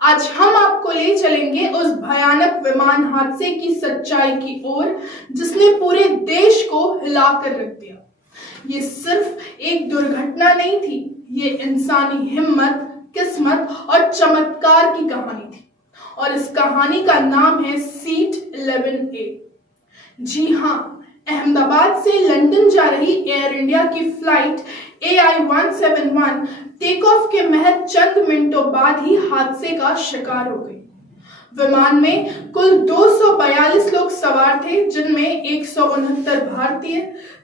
आज हम आपको ले चलेंगे उस भयानक विमान हादसे की सच्चाई की ओर जिसने पूरे देश को हिलाकर रख दिया। ये सिर्फ एक दुर्घटना नहीं थी, ये इंसानी हिम्मत, किस्मत और चमत्कार की कहानी थी। और इस कहानी का नाम है सीट 11A। जी हाँ, अहमदाबाद से लंदन जा रही एयर इंडिया की फ्लाइट AI-171 टेक ऑफ के महज चंद मिनटों बाद ही हादसे का शिकार हो गई। विमान में कुल 242 लोग सवार थे, जिनमें 169 भारतीय,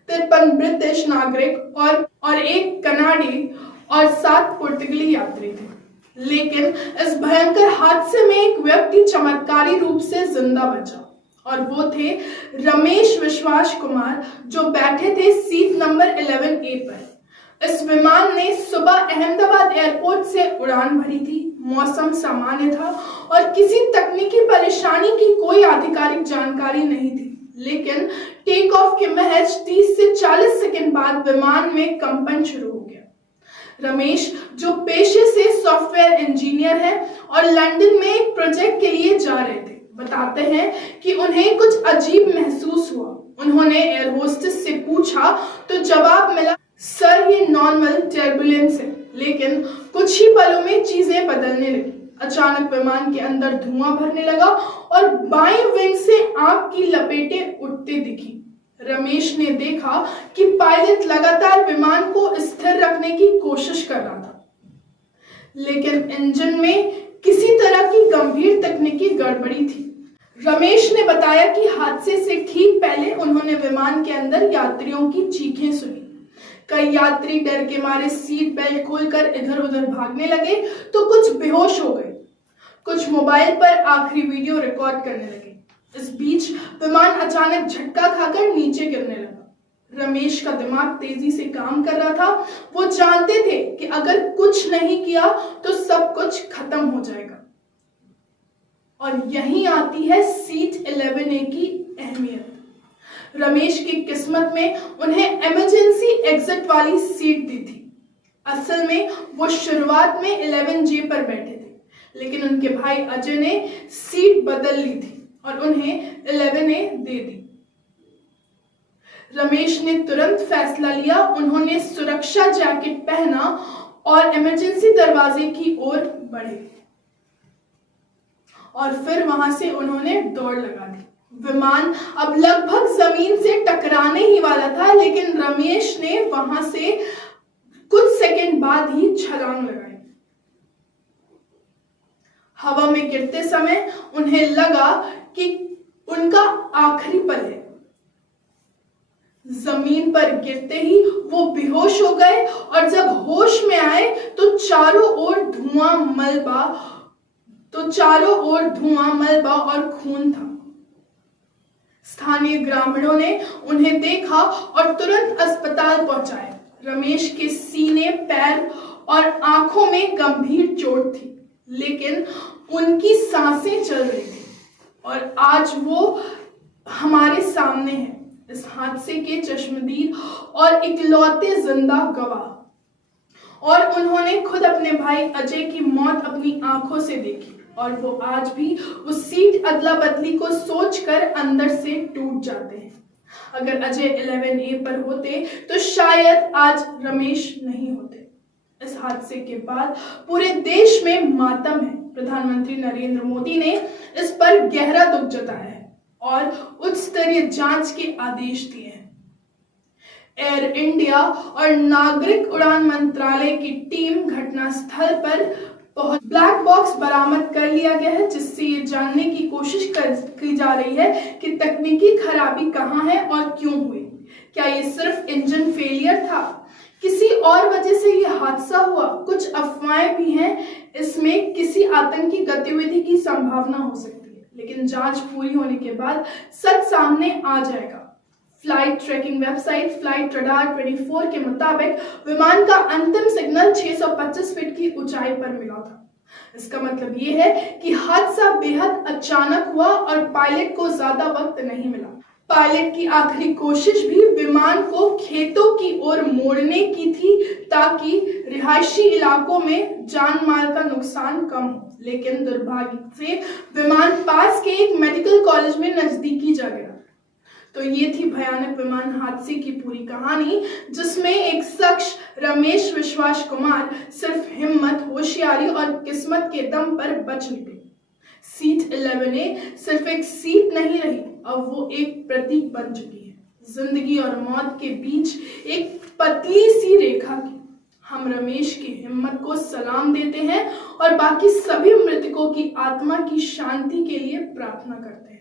53 ब्रिटिश नागरिक और एक कनाडी और 7 पुर्तगाली यात्री थे। लेकिन इस भयंकर हादसे में एक व्यक्ति चमत्कारी रूप से जिंदा बचा और वो थे रमेश विश्वास कुमार, जो बैठे थे सीट नंबर 11A पर। इस विमान ने सुबह अहमदाबाद एयरपोर्ट से उड़ान भरी थी। मौसम सामान्य था और किसी तकनीकी परेशानी की कोई आधिकारिक जानकारी नहीं थी। लेकिन टेक ऑफ के महज 30 से 40 सेकंड बाद विमान में कंपन शुरू हो गया। रमेश, जो पेशे से सॉफ्टवेयर इंजीनियर है और लंदन में एक प्रोजेक्ट के लिए जा रहे थे, बताते हैं कि उन्हें कुछ अजीब महसूस हुआ। उन्होंने एयर होस्टेस से पूछा तो जवाब मिला, सर ये नॉर्मल टर्बुलेंस है। लेकिन कुछ ही पलों में चीजें बदलने लगी। अचानक विमान के अंदर धुआं भरने लगा और बाएं विंग से आग की लपेटें उठते दिखी। रमेश ने देखा कि पायलट लगातार विमान को स्थिर रखने की कोशिश कर रहा था, लेकिन इंजन में किसी तरह की गंभीर तकनीकी गड़बड़ी थी। रमेश ने बताया कि हादसे से ठीक पहले उन्होंने विमान के अंदर यात्रियों की चीखें सुनी। कई यात्री डर के मारे सीट बेल्ट खोलकर इधर उधर भागने लगे तो कुछ बेहोश हो गए, कुछ मोबाइल पर आखिरी वीडियो रिकॉर्ड करने लगे। इस बीच विमान अचानक झटका खाकर नीचे गिरने लगा। रमेश का दिमाग तेजी से काम कर रहा था। वो जानते थे कि अगर कुछ नहीं किया तो सब कुछ खत्म हो जाएगा। और यहीं आती है सीट 11A की अहमियत। रमेश की किस्मत में उन्हें इमरजेंसी एग्जिट वाली सीट दी थी। असल में वो शुरुआत में 11J पर बैठे थे, लेकिन उनके भाई अजय ने सीट बदल ली थी और उन्हें 11A दे दी। रमेश ने तुरंत फैसला लिया। उन्होंने सुरक्षा जैकेट पहना और इमरजेंसी दरवाजे की ओर बढ़े और फिर वहां से उन्होंने दौड़ लगा दी। विमान अब लगभग जमीन से टकराने ही वाला था, लेकिन रमेश ने वहां से कुछ सेकंड बाद ही छलांग लगाई। हवा में गिरते समय उन्हें लगा कि उनका आखिरी पल है। जमीन पर गिरते ही वो बेहोश हो गए और जब होश में आए तो चारों ओर धुआं, मलबा और खून था। स्थानीय ग्रामीणों ने उन्हें देखा और तुरंत अस्पताल पहुंचाए। रमेश के सीने, पैर और आंखों में गंभीर चोट थी, लेकिन उनकी सांसें चल रही थी और आज वो हमारे सामने हैं, इस हादसे के चश्मदीद और इकलौते जिंदा गवाह। और उन्होंने खुद अपने भाई अजय की मौत अपनी आंखों से देखी और वो आज भी उस सीट अदला बदली को सोचकर अंदर से टूट जाते हैं। अगर अजय 11A पर होते तो शायद आज रमेश नहीं होते। इस हादसे के बाद पूरे देश में मातम है। प्रधानमंत्री नरेंद्र मोदी ने इस पर गहरा दुख जताया है और उच्च स्तरीय जांच के आदेश दिए हैं। एयर इंडिया और नागरिक उड़ान मंत्रालय की टीम घटनास्थल पर पहुंच ब्लैक बॉक्स बरामद कर लिया गया है, जिससे ये जानने की कोशिश की जा रही है कि तकनीकी खराबी कहां है और क्यों हुई। क्या ये सिर्फ इंजन फेलियर था? किसी और वजह से ये हादसा हुआ? कुछ अफवाहें भी हैं, इसमें किसी आतंकी गतिविधि की संभावना हो सकती है, लेकिन जांच पूरी होने के बाद सच सामने आ जाएगा। Flight tracking website flight radar 24 के मुताबिक विमान का अंतिम सिग्नल 625 फीट की ऊंचाई पर मिला था। इसका मतलब ये है कि हादसा बेहद अचानक हुआ और पायलट को ज्यादा वक्त नहीं मिला। पायलट की आखिरी कोशिश भी विमान को खेतों की ओर मोड़ने की थी ताकि रिहायशी इलाकों में जान माल का नुकसान कम हो, लेकिन दुर्भाग्य से विमान पास के एक मेडिकल कॉलेज में नजदीकी जा गिरा। तो ये थी भयानक विमान हादसे की पूरी कहानी, जिसमें एक शख्स रमेश विश्वास कुमार सिर्फ हिम्मत, होशियारी और किस्मत के दम पर बच निकले। सीट 11A सिर्फ एक सीट नहीं रही, अब वो एक प्रतीक बन चुकी है जिंदगी और मौत के बीच एक पतली सी रेखा की। हम रमेश की हिम्मत को सलाम देते हैं और बाकी सभी मृतकों की आत्मा की शांति के लिए प्रार्थना करते हैं।